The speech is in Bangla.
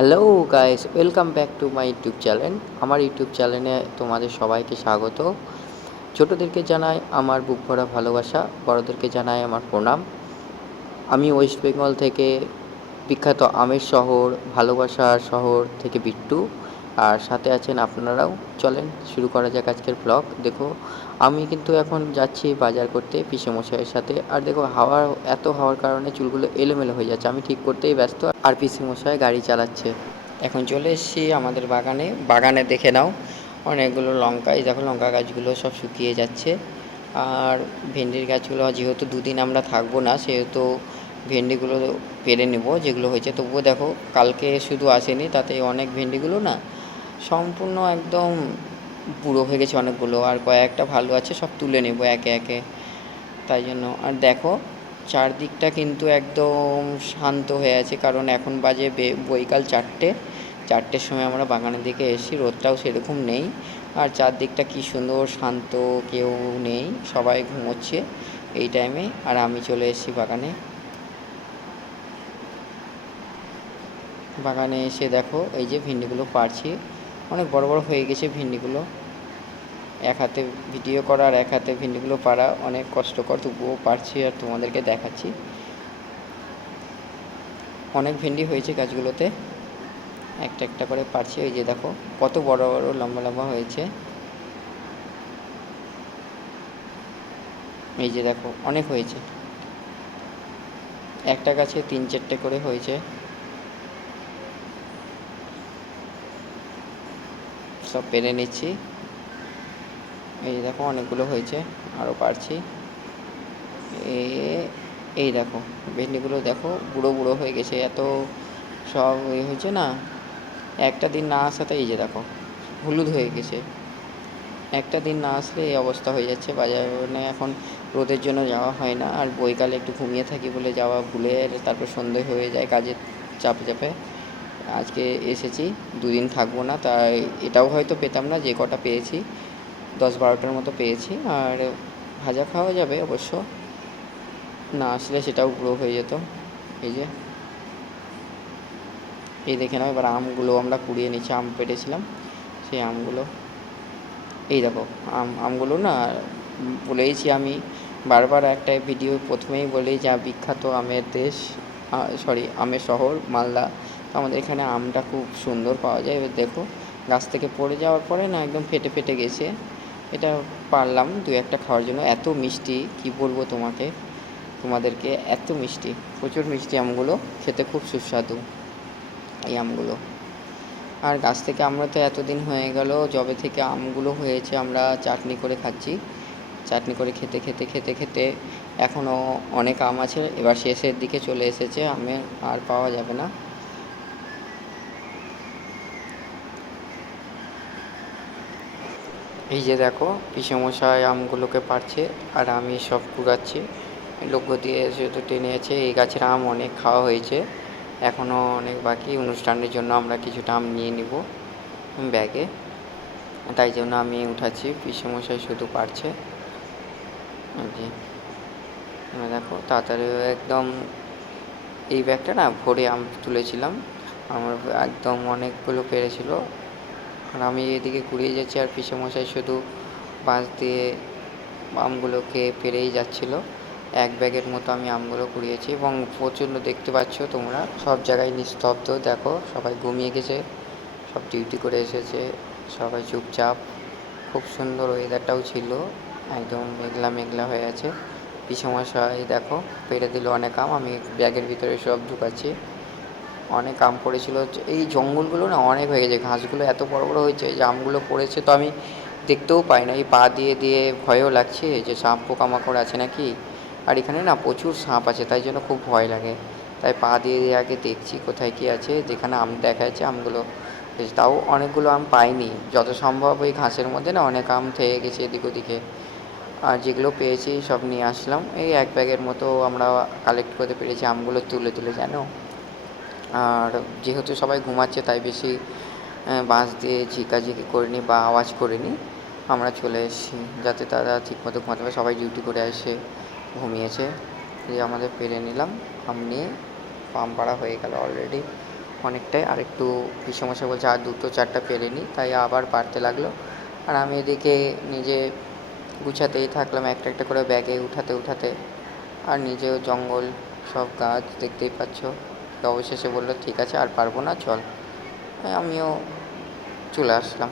Hello guys welcome back to my YouTube channel আমার ইউটিউব চ্যানেলে তোমাদের সবাইকে স্বাগত। ছোটোদেরকে জানাই আমার বুক ভরা ভালোবাসা, বড়োদেরকে জানাই আমার প্রণাম। আমি ওয়েস্ট বেঙ্গল থেকে বিখ্যাত আমের শহর, ভালোবাসার শহর থেকে বিট্টু। আর সাথে আছেন আপনারাও। চলেন, শুরু করা যাক আজকের ব্লগ দেখো, আমি কিন্তু এখন যাচ্ছি বাজার করতে পিসে মশাইয়ের সাথে। আর দেখো, হাওয়া, এত হওয়ার কারণে চুলগুলো এলোমেলো হয়ে যাচ্ছে। আমি ঠিক করতেই ব্যস্ত। আর পিসে মশাই গাড়ি চালাচ্ছে। এখন চলে এসেছি আমাদের বাগানে। বাগানে দেখে নাও, অনেকগুলো লঙ্কা। এই দেখো, লঙ্কা গাছগুলো সব শুকিয়ে যাচ্ছে। আর ভেন্ডির গাছগুলো যেহেতু দুদিন আমরা থাকব না, সেহেতু ভেন্ডিগুলো পেরে নেব, যেগুলো হয়েছে। তবুও দেখো, কালকে শুধু আসেনি, তাতে অনেক ভেন্ডিগুলো না সম্পূর্ণ একদম বুড়ো হয়ে গেছে অনেকগুলো। আর কয়েকটা ভালো আছে, সব তুলে নেব একে একে। তাই জন্য। আর দেখো, চারদিকটা কিন্তু একদম শান্ত হয়ে আছে, কারণ এখন বাজে বৈকাল চারটে। চারটের সময় আমরা বাগানের দিকে এসেছি, রোদটাও সেরকম নেই। আর চারদিকটা কী সুন্দর শান্ত, কেউ নেই, সবাই ঘুমোচ্ছে এই টাইমে। আর আমি চলে এসেছি বাগানে। বাগানে এসে দেখো, এই যে ভিন্ডিগুলো পারছি অনেক বড় বড় হয়ে গেছে ভিন্ডিগুলো। এক হাতে ভিডিও করা আর এক হাতে ভিন্ডিগুলো পারা অনেক কষ্টকর, তবুও পারছি আর তোমাদেরকে দেখাচ্ছি। অনেক ভেন্ডি হয়েছে গাছগুলোতে। একটা একটা করে পারছি ওই যে দেখো, কত বড় বড় লম্বা লম্বা হয়েছে। এই যে দেখো, অনেক হয়েছে। একটা গাছে তিন চারটে করে হয়েছে। সব পেরে নিচ্ছি। এই দেখো অনেকগুলো হয়েছে আরও পারছি এই দেখো, ভেন্ডিগুলো দেখো বুড়ো বুড়ো হয়ে গেছে, এত সব এ হয়েছে না? একটা দিন না আসাতে এই যে দেখো, হলুদ হয়ে গেছে। একটা দিন না আসলে এই অবস্থা হয়ে যাচ্ছে বাজারে এখন রোদের জন্য যাওয়া হয় না, আর বৈকালে একটু ঘুমিয়ে থাকি বলে যাওয়া ভুলে তারপর সন্ধে হয়ে যায় কাজের চাপে চাপে। আজকে এসেছি, দুদিন থাকব না, তাই এটাও হয়তো পেতাম না, যে কটা পেয়েছি, দশ বারোটার মতো পেয়েছি, আর ভাজা খাওয়া যাবে অবশ্য, না আসলে সেটাও পুরো হয়ে যেত, এই যে। এই দেখে নাও, এবার আমগুলো আমরা কুড়িয়ে নিচ্ছি, আম পেটেছিলাম, সেই আমগুলো। এই দেখো, আম, আমগুলো না, বলেইছি আমি, বারবার একটা ভিডিও প্রথমেই বলি যা বিখ্যাত আমের দেশ সরি, আমের শহর, মালদা তো আমাদের এখানে আমটা খুব সুন্দর পাওয়া যায়। এবার দেখো, গাছ থেকে পড়ে যাওয়ার পরে না একদম ফেটে ফেটে গেছে। এটা পারলাম দু একটা খাওয়ার জন্য। এত মিষ্টি, কি বলব তোমাকে? তোমাদেরকে এত মিষ্টি, প্রচুর মিষ্টি আমগুলো, খেতে খুব সুস্বাদু এই আমগুলো। আর গাছ থেকে আমরা তো এতদিন হয়ে গেল, যবে থেকে আমগুলো হয়েছে আমরা চাটনি করে খাচ্ছি। চাটনি করে খেতে খেতে খেতে খেতে এখনও অনেক আম আছে। এবার শেষের দিকে চলে এসেছে আমের আর পাওয়া যাবে না। এই যে দেখো, পিসেমশাই আমগুলোকে পারছে আর আমি সব কুড়াচ্ছি। লোক দিয়ে যেহেতু টেনে আছে, এই গাছের আম অনেক খাওয়া হয়েছে। এখনও অনেক বাকি, অনুষ্ঠানের জন্য আমরা কিছুটা আম নিয়ে নিব ব্যাগে। তাই জন্য আমি উঠাচ্ছি, পিসেমশাই শুধু পারছে এবার দেখো, তাড়াতাড়ি একদম এই ব্যাগটা না ভরে আম তুলেছিলাম। আমার একদম অনেকগুলো পেরেছিল আর আমি এদিকে কুড়িয়ে যাচ্ছি আর পিসে মশাই শুধু বাঁশ দিয়ে আমগুলোকে পেরেই যাচ্ছিল। এক ব্যাগের মতো আমি আমগুলো কুড়িয়েছি এবং প্রচণ্ড দেখতে পাচ্ছ তোমরা, সব জায়গায় নিস্তব্ধ, দেখো, সবাই ঘুমিয়ে গেছে, সব ডিউটি করে এসেছে, সবাই চুপচাপ। খুব সুন্দর ওয়েদারটাও ছিল, একদম মেঘলা মেঘলা হয়ে আছে। পিসেমশাই, দেখো, পেরে দিল অনেক আম, আমি ব্যাগের ভিতরে সব ঢুকাচ্ছি। অনেক আম পড়েছিল। এই জঙ্গলগুলো না অনেক হয়ে গেছে, ঘাসগুলো এত বড় বড় হয়েছে যে আমগুলো পড়েছে তো আমি দেখতেও পাই না। এই পা দিয়ে দিয়ে ভয়ও লাগছে যে সাপ পোকামাকড় আছে নাকি? আর এখানে না প্রচুর সাপ আছে, তাই জন্য খুব ভয় লাগে। তাই পা দিয়ে দিয়ে আগে দেখছি কোথায় কী আছে, যেখানে আম দেখা যাচ্ছে আমগুলো। তাও অনেকগুলো আম পাইনি। যত সম্ভব ওই ঘাসের মধ্যে না অনেক আম থেকে গেছে এদিক ওদিকে। আর যেগুলো পেয়েছি সব নিয়ে আসলাম। এই এক ব্যাগের মতো আমরা কালেক্ট করতে পেরেছি আমগুলো তুলে তুলে, জানো? আর যেহেতু সবাই ঘুমাচ্ছে, তাই বেশি বাঁশ দিয়ে ঝিকাঝিকি করিনি বা আওয়াজ করিনি, আমরা চলে এসেছি। যাতে তারা ঠিকমতো ঘুমাতে পারে। সবাই ডিউটি করে এসে ঘুমিয়েছে। দিয়ে আমাদের পেরে নিলাম। আম নিয়ে পাম পাড়া হয়ে গেল অলরেডি অনেকটাই। আর একটু পিসমশাই বলছে, আর দুটো চারটা পেরে নিই তাই আবার পারতে লাগল। আর আমি এদিকে নিজে গুছাতেই থাকলাম। একটা একটা করে ব্যাগে উঠাতে উঠাতে। আর নিজেও জঙ্গল, সব গাছ দেখতেই পাচ্ছ। তো অবশেষে বলল ঠিক আছে আর পারব না চল। হ্যাঁ, আমিও চলে আসলাম।